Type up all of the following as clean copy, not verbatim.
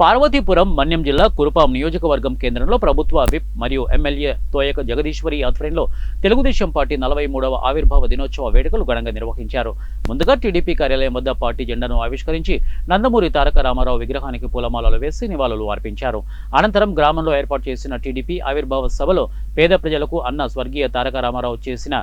పార్వతీపురం మన్యం జిల్లా కురుపాం నియోజకవర్గం కేంద్రంలో ప్రభుత్వ విప్ మరియు ఎమ్మెల్యే తోయక జగదీశ్వరి ఆధ్వర్యంలో తెలుగుదేశం పార్టీ 43వ ఆవిర్భావ దినోత్సవ వేడుకలు ఘనంగా నిర్వహించారు. ముందుగా టీడీపీ కార్యాలయం వద్ద పార్టీ జెండాను ఆవిష్కరించి నందమూరి తారక రామారావు విగ్రహానికి పూలమాలలు వేసి నివాళులు అర్పించారు. అనంతరం గ్రామంలో ఏర్పాటు చేసిన టీడీపీ ఆవిర్భావ సభలో పేద ప్రజలకు అన్న స్వర్గీయ తారక రామారావు చేసిన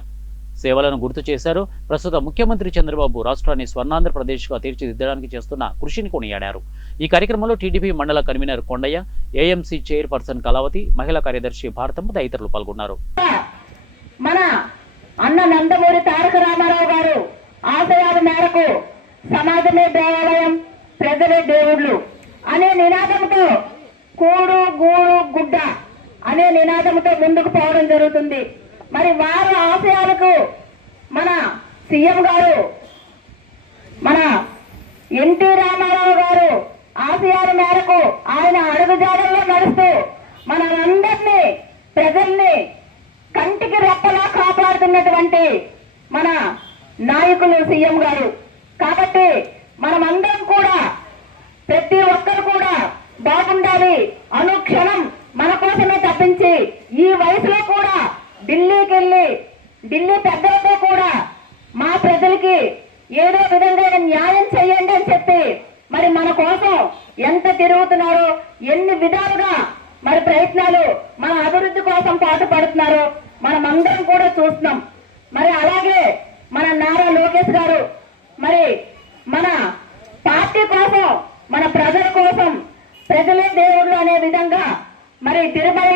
సేవలను గుర్తు చేశారు. ప్రస్తుత ముఖ్యమంత్రి చంద్రబాబు రాష్ట్రాన్ని స్వర్ణాంధ్రప్రదేశ్గా తీర్చిదిద్దడానికి చేస్తున్న కృషిని కొనియాడారు. ఈ కార్యక్రమంలో టీడీపీ మండల convener Kondaiah, AMC chairperson Kalavathi, మహిళా కార్యదర్శి భారతమ్మ తదితరులు పాల్గొన్నారు. మన అన్న నందమూరి తారక రామారావు గారు ఆశయాల మేరకు సమాజమే దేవాలయం, ప్రజలే దేవుళ్ళు అనే నినాదంతో కూడు గూడు గుడ్డ అనే నినాదంతో ముందుకు పోవడం జరుగుతుంది. మరి వారి ఆశయాలకు మన సీఎం గారు, మన ఎన్టీ రామారావు గారు ఆశయాల మేరకు ఆయన అడుగుజాడల్లో నడుస్తూ మనందరినీ, ప్రజల్ని కంటికి రెప్పలా కాపాడుతున్నటువంటి మన నాయకులు సీఎం గారు. కాబట్టి మనమందరం కూడా, ప్రతి ఒక్కరు కూడా బాగుండాలి. అనుక్షణం మన కోసమే తప్పించి ఈ వయసులో కూడా ఢిల్లీకి వెళ్ళి ఢిల్లీ పెద్దలతో కూడా మా ప్రజలకి ఏదో విధంగా న్యాయం చేయండి అని చెప్పి మరి మన కోసం ఎంత తిరుగుతున్నారో, ఎన్ని విధాలుగా మరి ప్రయత్నాలు మన అభివృద్ధి కోసం పాటుపడుతున్నారో మనమందరం కూడా చూస్తున్నాం. మరి అలాగే మన నారా లోకేష్ గారు మరి మన పార్టీ కోసం, మన ప్రజల కోసం, ప్రజలే దేవుళ్ళు అనే విధంగా మరి తిరుమల